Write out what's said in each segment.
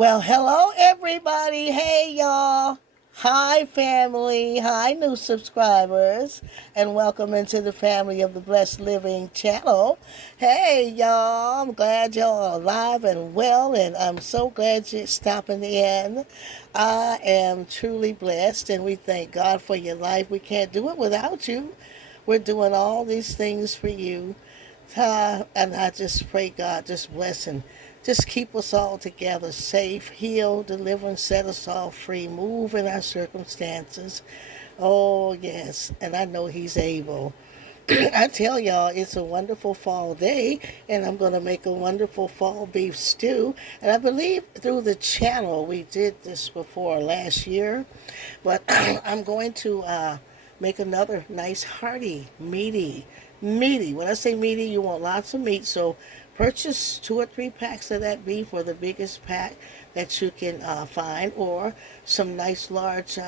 Well, hello everybody. Hey y'all. Hi family. Hi new subscribers. And welcome into the family of the Blessed Living channel. Hey y'all. I'm glad y'all are alive and well, and I'm so glad you're stopping in. I am truly blessed, and we thank God for your life. We can't do it without you. We're doing all these things for you. And I just pray God just bless and just keep us all together, safe, heal, deliver, and set us all free. Move in our circumstances. Oh, yes. And I know He's able. I tell y'all, it's a wonderful fall day, and I'm going to make a wonderful fall beef stew. And I believe through the channel we did this before last year, but I'm going to make another nice, hearty, meaty. When I say meaty, you want lots of meat, so purchase 2 or 3 packs of that beef, or the biggest pack that you can find, or some nice large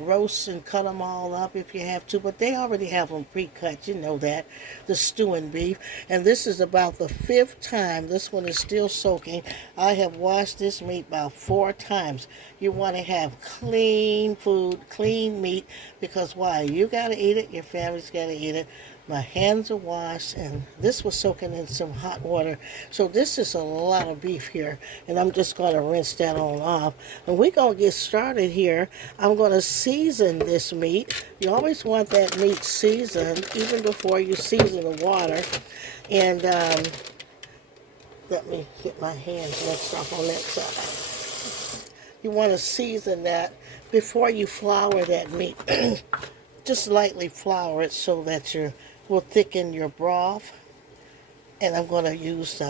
roasts, and cut them all up if you have to. But they already have them pre-cut, you know that, the stewing beef. And this is about the 5th time. This one is still soaking. I have washed this meat about 4 times. You want to have clean food, clean meat, because why? You got to eat it, your family's got to eat it. My hands are washed, and this was soaking in some hot water. So this is a lot of beef here, and I'm just going to rinse that on off. And we're going to get started here. I'm going to season this meat. You always want that meat seasoned even before you season the water. And let me get my hands mixed up on that side. You want to season that before you flour that meat. Just lightly flour it so that you will thicken your broth. And I'm going to use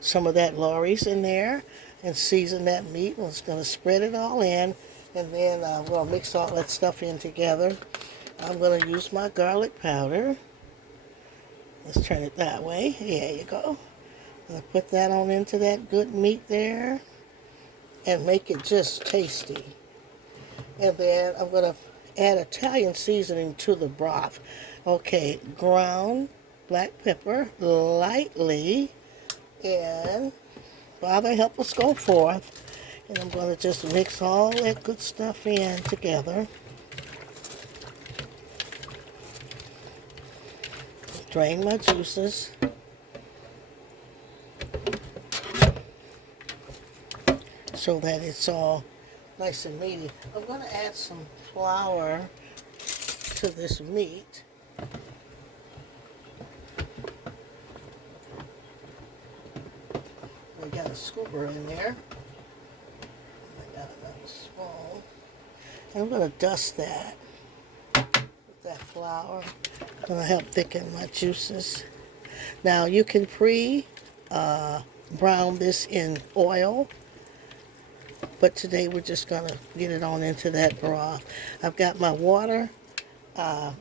some of that Lorry's in there and season that meat. I'm just going to spread it all in, and then I'm going to mix all that stuff in together. I'm going to use my garlic powder. Let's turn it that way. There you go. I'm going to put that on into that good meat there and make it just tasty. And then I'm going to add Italian seasoning to the broth. Okay, ground black pepper lightly, and Father help us go forth. And I'm going to just mix all that good stuff in together. Drain my juices. So that it's all nice and meaty. I'm going to add some flour to this meat. We got a scooper in there. I got another spoon. And I'm going to dust that with that flour. It's going to help thicken my juices. Now you can brown this in oil, but today we're just going to get it on into that broth. I've got my water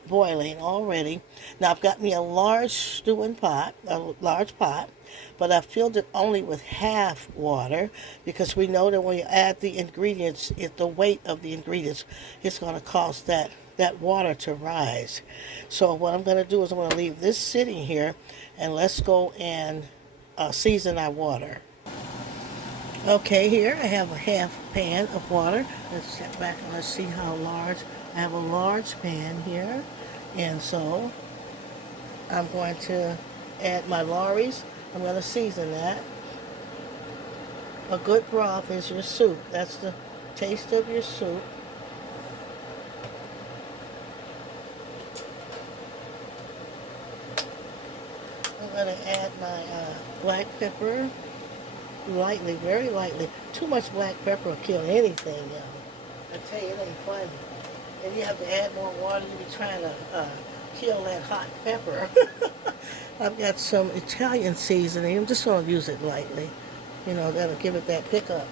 boiling already. Now I've got me a large stewing pot, a large pot, but I filled it only with half water, because we know that when you add the ingredients, the weight of the ingredients is going to cause that water to rise. So what I'm going to do is I'm going to leave this sitting here, and let's go and season our water. Okay, here I have a half pan of water. Let's step back and let's see how large. I have a large pan here, and so I'm going to add my Lorry's. I'm going to season that. A good broth is your soup. That's the taste of your soup. I'm going to add my black pepper lightly, very lightly. Too much black pepper will kill anything, y'all. I tell you, it ain't funny. And you have to add more water. You be trying to kill that hot pepper. I've got some Italian seasoning. I'm just going to use it lightly. You know, that'll give it that pickup.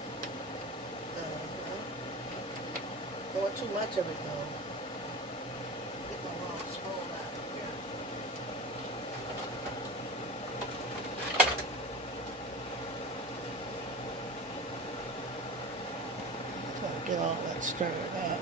Don't too much of it, though. Get the wrong spoon out of here. Try to get all that stirred up.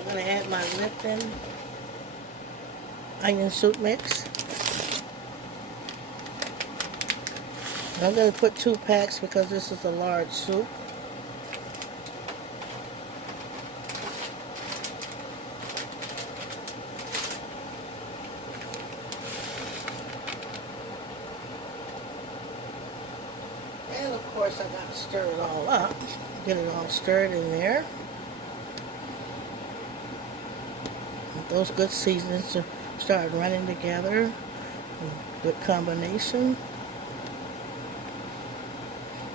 I'm going to add my Lipton onion soup mix. I'm going to put 2 packs because this is a large soup. And of course I got to stir it all up. Get it all stirred in there. With those good seasonings to start running together. Good combination.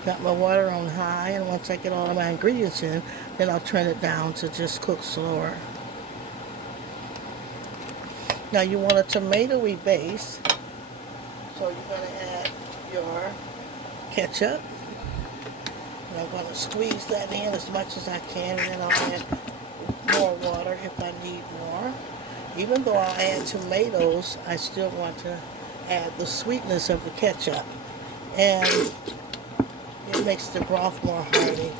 Got my water on high, and once I get all of my ingredients in, then I'll turn it down to just cook slower. Now you want a tomatoey base, so you're going to add your ketchup. And I'm going to squeeze that in as much as I can, and then I'll add more water if I need more. Even though I'll add tomatoes, I still want to add the sweetness of the ketchup. And it makes the broth more hearty.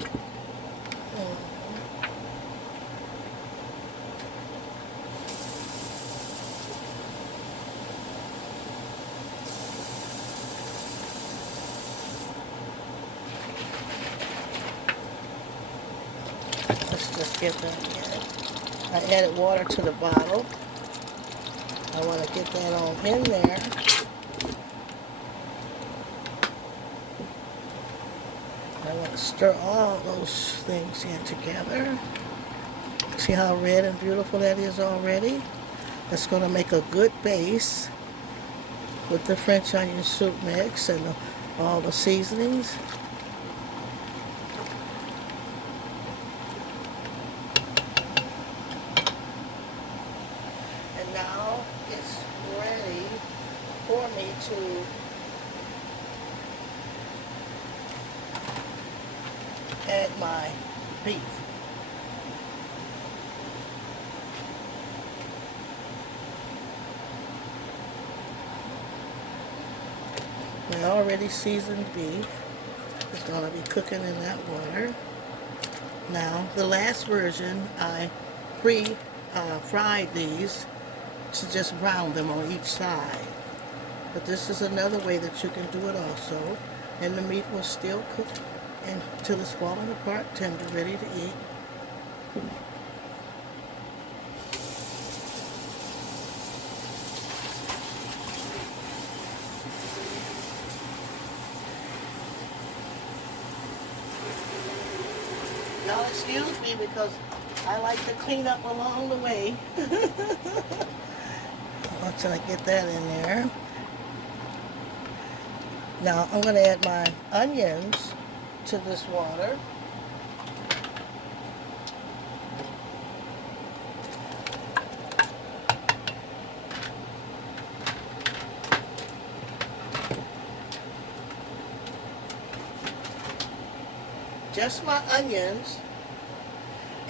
Let's just get that in. I added water to the bottle. I want to get that all in there. I want to stir all those things in together. See how red and beautiful that is already? That's going to make a good base with the French onion soup mix and all the seasonings. And now it's ready for me to add my beef. My already seasoned beef is going to be cooking in that water. Now, the last version, I fried these to just brown them on each side. But this is another way that you can do it also. And the meat will still cook until it's falling apart, tender, ready to eat. Now excuse me because I like to clean up along the way. Once I get that in there. Now I'm going to add my onions to this water. Just my onions,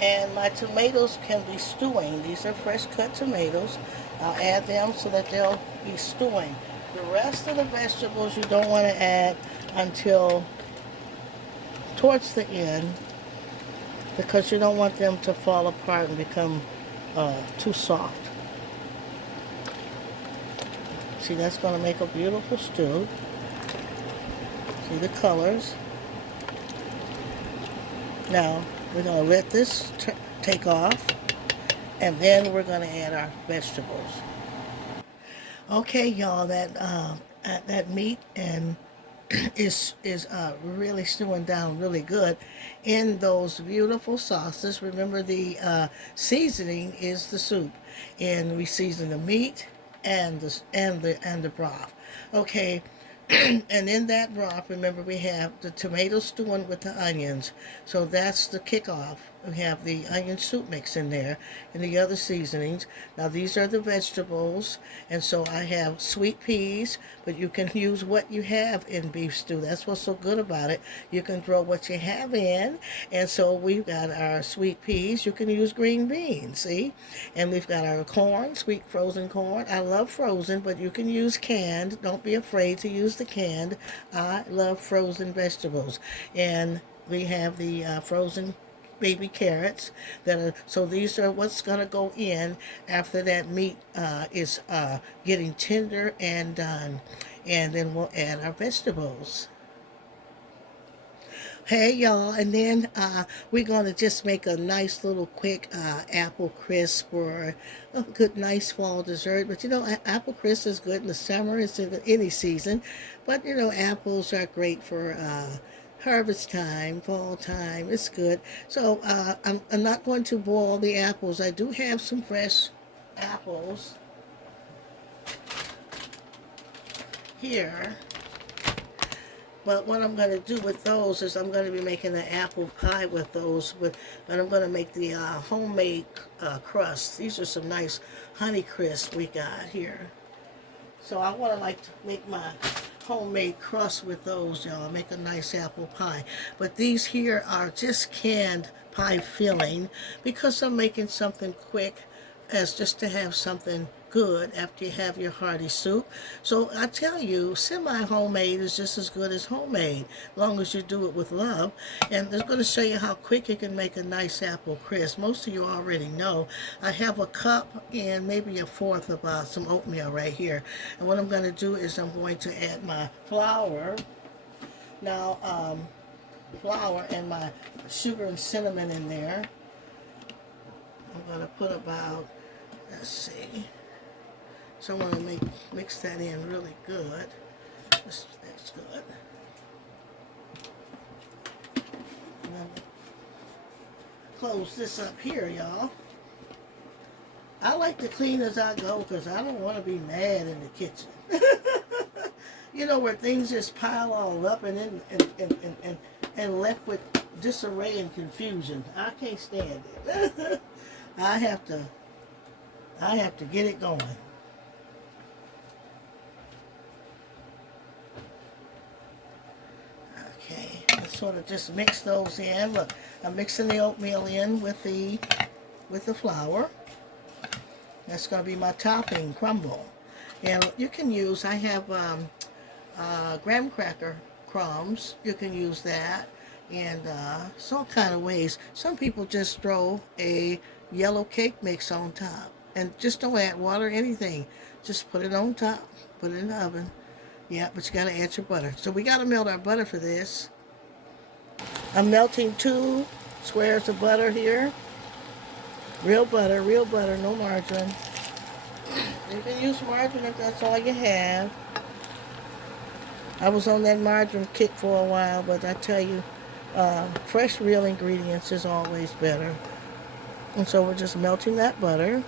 and my tomatoes can be stewing. These are fresh cut tomatoes. I'll add them so that they'll be stewing. The rest of the vegetables you don't want to add until towards the end because you don't want them to fall apart and become too soft. See, that's going to make a beautiful stew. See the colors. Now, we're going to let this take off, and then we're going to add our vegetables. Okay, y'all, that meat and is really stewing down really good in those beautiful sauces. Remember, the seasoning is the soup, and we season the meat and the broth. Okay. And in that broth, remember, we have the tomato stewing with the onions. So that's the kickoff. We have the onion soup mix in there and the other seasonings. Now these are the vegetables. And so I have sweet peas, but you can use what you have in beef stew. That's what's so good about it. You can throw what you have in. And so we've got our sweet peas. You can use green beans, see? And we've got our corn, sweet frozen corn. I love frozen, but you can use canned. Don't be afraid to use the canned. I love frozen vegetables. And we have the frozen baby carrots that are, so these are what's going to go in after that meat is getting tender and done, and then we'll add our vegetables. Hey y'all, and then we're gonna just make a nice little quick apple crisp or a good nice fall dessert. But you know, apple crisp is good in the summer. It's in any season, but you know, apples are great for harvest time, fall time. It's good. So I'm not going to boil the apples. I do have some fresh apples here. But what I'm going to do with those is I'm going to be making an apple pie with those. And I'm going to make the homemade crust. These are some nice honey crisps we got here. So I want to like to make my homemade crust with those, y'all. Make a nice apple pie. But these here are just canned pie filling because I'm making something quick as just to have something good after you have your hearty soup. So I tell you, semi-homemade is just as good as homemade, as long as you do it with love. And I'm going to show you how quick you can make a nice apple crisp. Most of you already know. I have a cup and maybe a fourth of some oatmeal right here. And what I'm going to do is I'm going to add my flour. Now, flour and my sugar and cinnamon in there. I'm going to put about, let's see. So I'm going to mix that in really good. That's good. And then close this up here, y'all. I like to clean as I go because I don't want to be mad in the kitchen. You know, where things just pile all up and left with disarray and confusion. I can't stand it. I have to get it going. Okay, let's sort of just mix those in. Look, I'm mixing the oatmeal in with the flour. That's going to be my topping, crumble. And you can use, I have graham cracker crumbs. You can use that. And some kind of ways. Some people just throw a yellow cake mix on top. And just don't add water or anything. Just put it on top. Put it in the oven. Yeah, but you got to add your butter. So we got to melt our butter for this. I'm melting 2 squares of butter here. Real butter, no margarine. You can use margarine if that's all you have. I was on that margarine kick for a while, but I tell you, fresh, real ingredients is always better. And so we're just melting that butter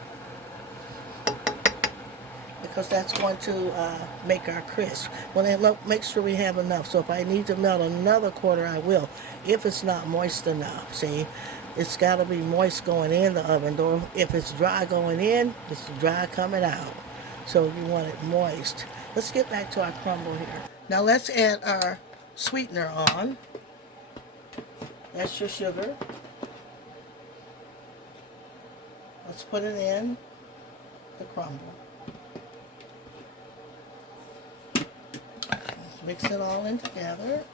because that's going to make our crisp. Well, make sure we have enough. So if I need to melt another quarter, I will. If it's not moist enough, see, it's got to be moist going in the oven. Or if it's dry going in, it's dry coming out. So you want it moist. Let's get back to our crumble here. Now let's add our sweetener on. That's your sugar. Let's put it in the crumble. Let's mix it all in together.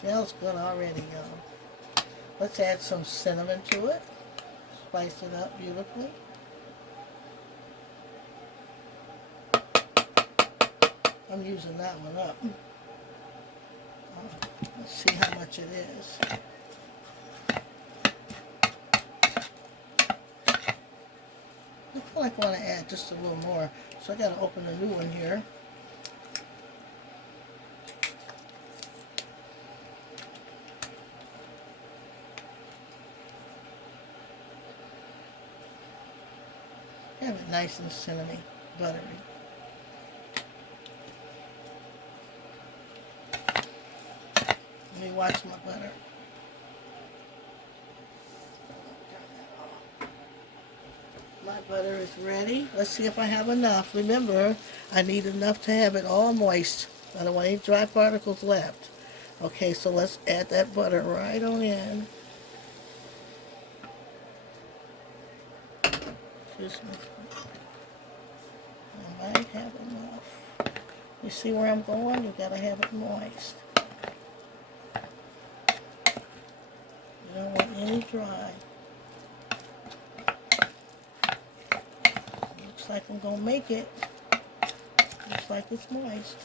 Smells good already, y'all. Let's add some cinnamon to it. Spice it up beautifully. I'm using that one up. Let's see how much it is. I feel like I want to add just a little more, so I got to open a new one here. Have it nice and cinnamony, buttery. Let me watch my butter. My butter is ready. Let's see if I have enough. Remember, I need enough to have it all moist. I don't want any dry particles left. Okay, so let's add that butter right on in. Excuse me. I might have enough. You see where I'm going? You gotta have it moist. You don't want any dry. Looks like I'm gonna make it. Looks like it's moist.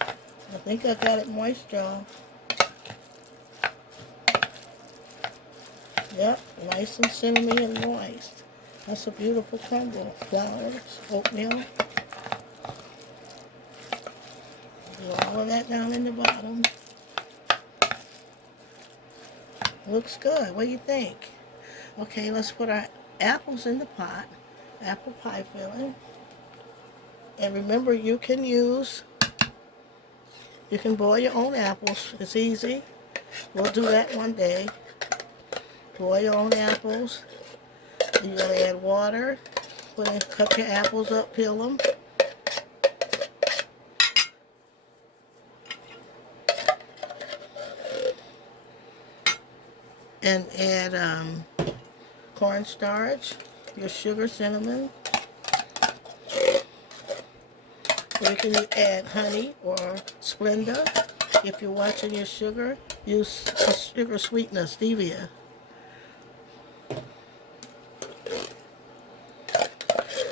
I think I got it moist, y'all. Yep, nice and cinnamony and moist. That's a beautiful crumble. Flowers, oatmeal. Do all of that down in the bottom. Looks good. What do you think? Okay, let's put our apples in the pot. Apple pie filling. And remember, you can boil your own apples. It's easy. We'll do that one day. Boil your own apples. You're going to add water. Cut your apples up, peel them. And add cornstarch, your sugar, cinnamon. Or you can add honey or Splenda. If you're watching your sugar, use a sugar sweetener, stevia.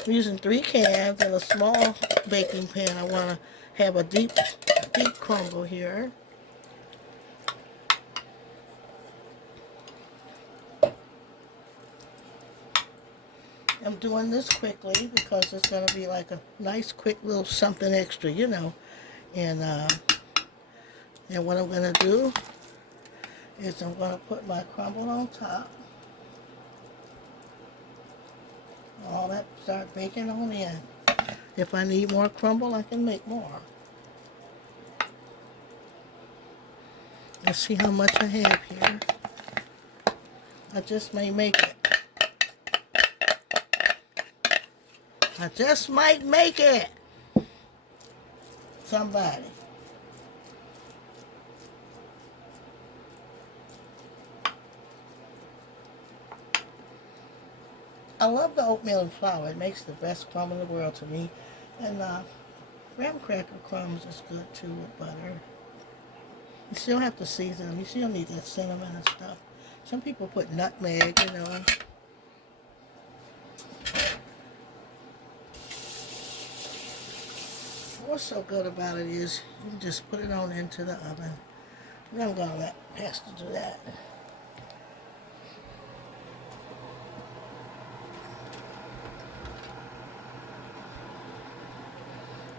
I'm using 3 cans in a small baking pan. I want to have a deep crumble here. I'm doing this quickly because it's going to be like a nice quick little something extra, you know. And what I'm going to do is I'm going to put my crumble on top. All that, start baking on in. If I need more crumble, I can make more. Let's see how much I have here. I just may make it. I just might make it. Somebody. I love the oatmeal and flour. It makes the best crumb in the world to me. And graham cracker crumbs is good too with butter. You still have to season them. You still need that cinnamon and stuff. Some people put nutmeg, you know. What's so good about it is you can just put it on into the oven. And I'm going to let Pastor do that.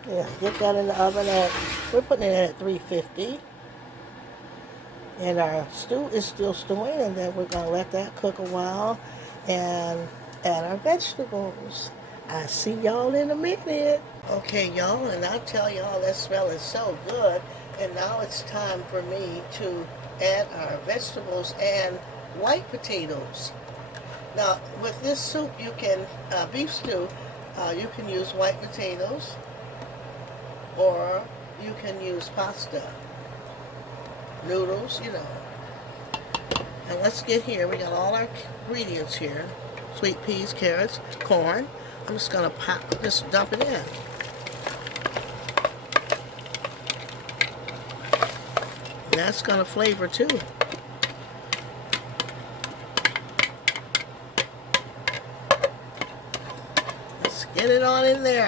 Yeah, get that in the oven we're putting it at 350. And our stew is still stewing, and then we're going to let that cook a while and add our vegetables. I'll see y'all in a minute. Okay, y'all, and I'll tell y'all that smell is so good. And now it's time for me to add our vegetables and white potatoes. Now, with this soup, you can, beef stew, you can use white potatoes, or you can use pasta, noodles, you know. And let's get here. We got all our ingredients here. Sweet peas, carrots, corn. I'm just going to just dump it in. That's going to flavor too. Let's get it on in there.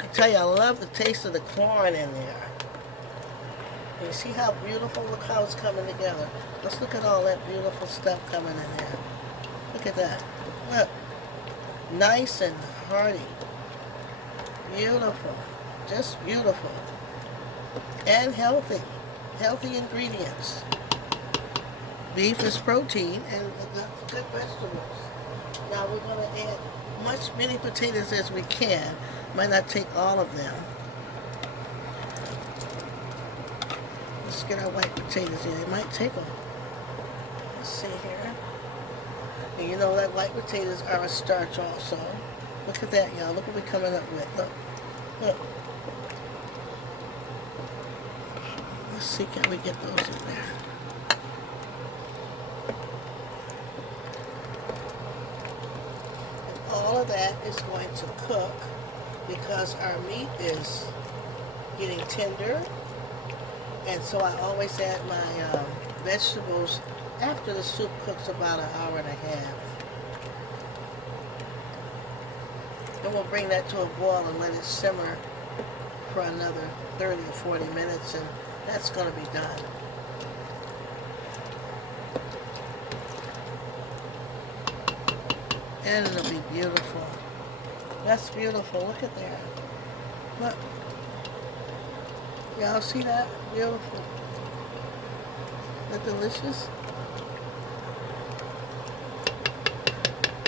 I tell you, I love the taste of the corn in there. You see how beautiful, look how it's coming together. Let's look at all that beautiful stuff coming in there. Look at that. Look. Nice and hearty. Beautiful. Just beautiful. And healthy. Healthy ingredients. Beef is protein and good vegetables. Now we're going to add many potatoes as we can. Might not take all of them. Let's get our white potatoes in. It might take them. Let's see here. And you know that white potatoes are a starch also. Look at that, y'all. Look what we're coming up with. Look. Look. Let's see, can we get those in there? And all of that is going to cook because our meat is getting tender. And so I always add my vegetables after the soup cooks about an hour and a half. And we'll bring that to a boil and let it simmer for another 30 or 40 minutes, and that's going to be done. And it'll be beautiful. That's beautiful. Look at there. Look. Y'all see that? Beautiful. Isn't that delicious?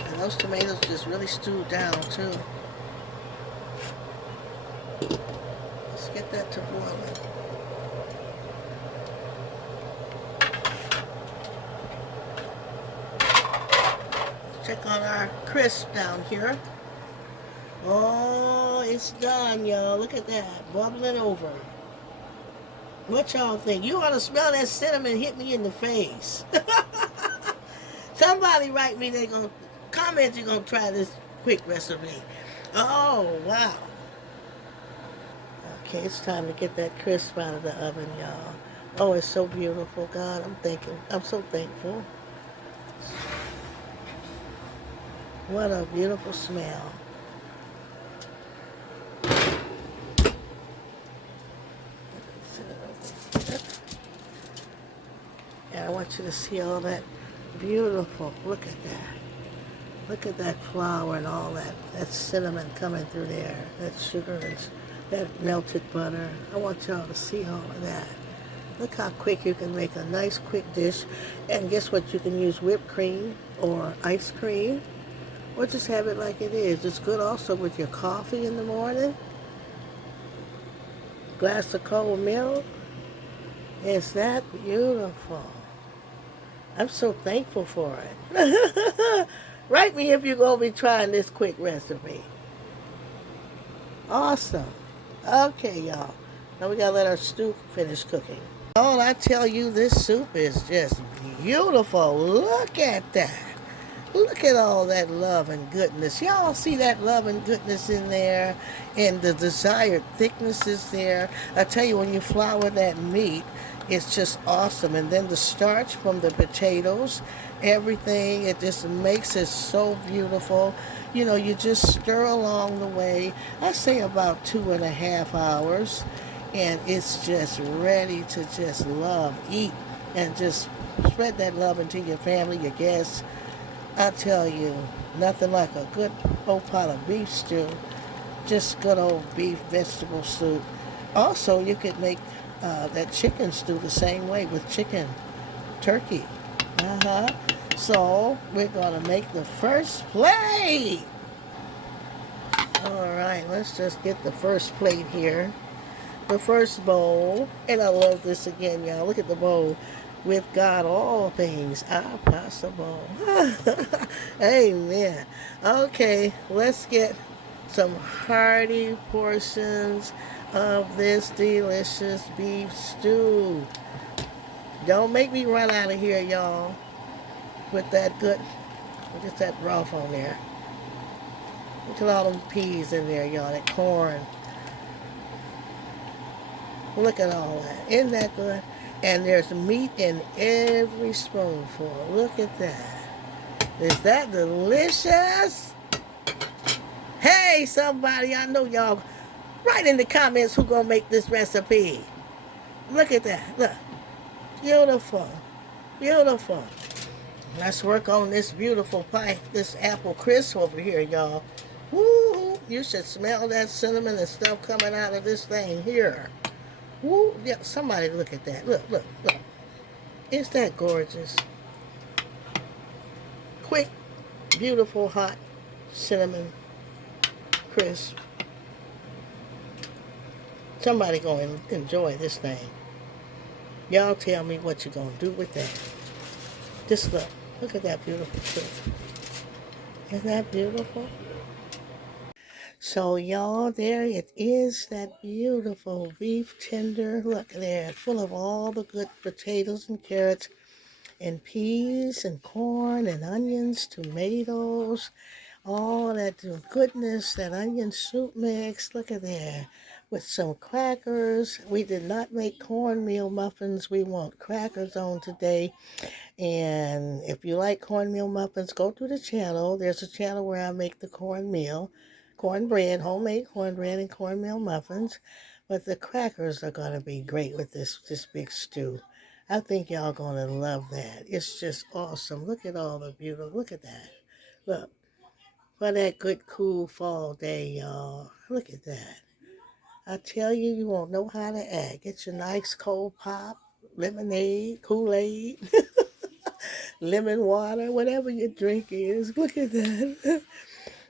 And those tomatoes just really stewed down too. Let's get that to boiling. Check on our crisp down here. Oh, it's done, y'all. Look at that. Bubbling over. What y'all think? You ought to smell that cinnamon hit me in the face. Somebody write me, they gonna comment you're gonna try this quick recipe. Oh, wow. Okay, it's time to get that crisp out of the oven, y'all. Oh, it's so beautiful. God, I'm so thankful. What a beautiful smell. And I want you to see all that beautiful. Look at that. Look at that flour and all that cinnamon coming through there. That sugar and that melted butter. I want y'all to see all of that. Look how quick you can make a nice quick dish. And guess what? You can use whipped cream or ice cream. Or just have it like it is. It's good also with your coffee in the morning. Glass of cold milk. It's that beautiful. I'm so thankful for it. Write me if you're going to be trying this quick recipe. Awesome. Okay, y'all. Now we got to let our stew finish cooking. Oh, I tell you, this soup is just beautiful. Look at that. Look at all that love and goodness. Y'all see that love and goodness in there? And the desired thickness is there. I tell you, when you flour that meat, it's just awesome. And then the starch from the potatoes, everything, it just makes it so beautiful. You know, you just stir along the way. I say about 2.5 hours. And it's just ready to just love, eat, and just spread that love into your family, your guests. I tell you, nothing like a good old pot of beef stew. Just good old beef vegetable soup. Also, you could make that chicken stew the same way with chicken, turkey. So, we're going to make the first plate. All right, let's just get the first plate here. The first bowl. And I love this again, y'all. Look at the bowl. With God, all things are possible. Amen. Okay, let's get some hearty portions of this delicious beef stew. Don't make me run out of here, y'all, with that good, get that broth on there. Look at all them peas in there, y'all, that corn. Look at all that. Isn't that good? And there's meat in every spoonful. Look at that. Is that delicious? Hey, somebody, I know y'all. Write in the comments who gonna make this recipe. Look at that. Look. Beautiful. Beautiful. Let's work on this beautiful pie, this apple crisp over here, y'all. Woo! You should smell that cinnamon and stuff coming out of this thing here. Woo, yeah, somebody look at that. Look, look, look. Is that gorgeous? Quick, beautiful, hot cinnamon crisp. Somebody gonna enjoy this thing. Y'all tell me what you're gonna do with that. Just look. Look at that beautiful soup. Isn't that beautiful? So, y'all, there it is, that beautiful beef tender. Look there, full of all the good potatoes and carrots and peas and corn and onions, tomatoes, All that goodness, that onion soup mix. Look at there. With some crackers. We did not make cornmeal muffins. We want crackers on today. And if you like cornmeal muffins, go to the channel. There's a channel where I make the cornbread, homemade cornbread and cornmeal muffins. But the crackers are going to be great with this big stew. I think y'all going to love that. It's just awesome. Look at all the beautiful. Look at that. Look, for that good, cool fall day, y'all. Look at that. I tell you, you won't know how to act. Get your nice cold pop, lemonade, Kool-Aid, lemon water, whatever your drink is. Look at that.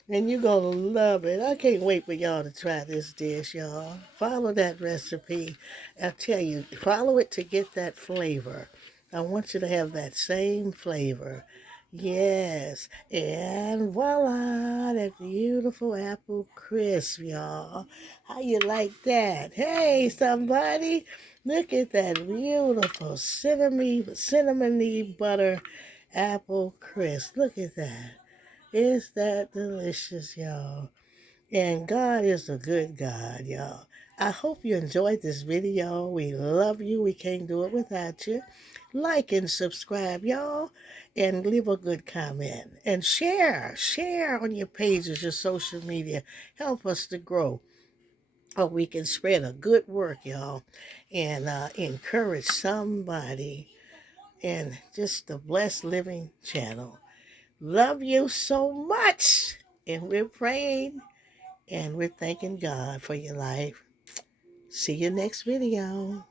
And you're going to love it. I can't wait for y'all to try this dish, y'all. Follow that recipe. I tell you, follow it to get that flavor. I want you to have that same flavor. Yes. And voila, that beautiful apple crisp, y'all. How you like that? Hey, somebody. Look at that beautiful cinnamony butter apple crisp. Look at that. Is that delicious, y'all? And God is a good God, y'all. I hope you enjoyed this video. We love you. We can't do it without you. Like and subscribe, y'all. And leave a good comment. And share. Share on your pages, your social media. Help us to grow. Or we can spread a good work, y'all. And encourage somebody. And just the Blessed Living channel. Love you so much. And we're praying and we're thanking God for your life. See you next video.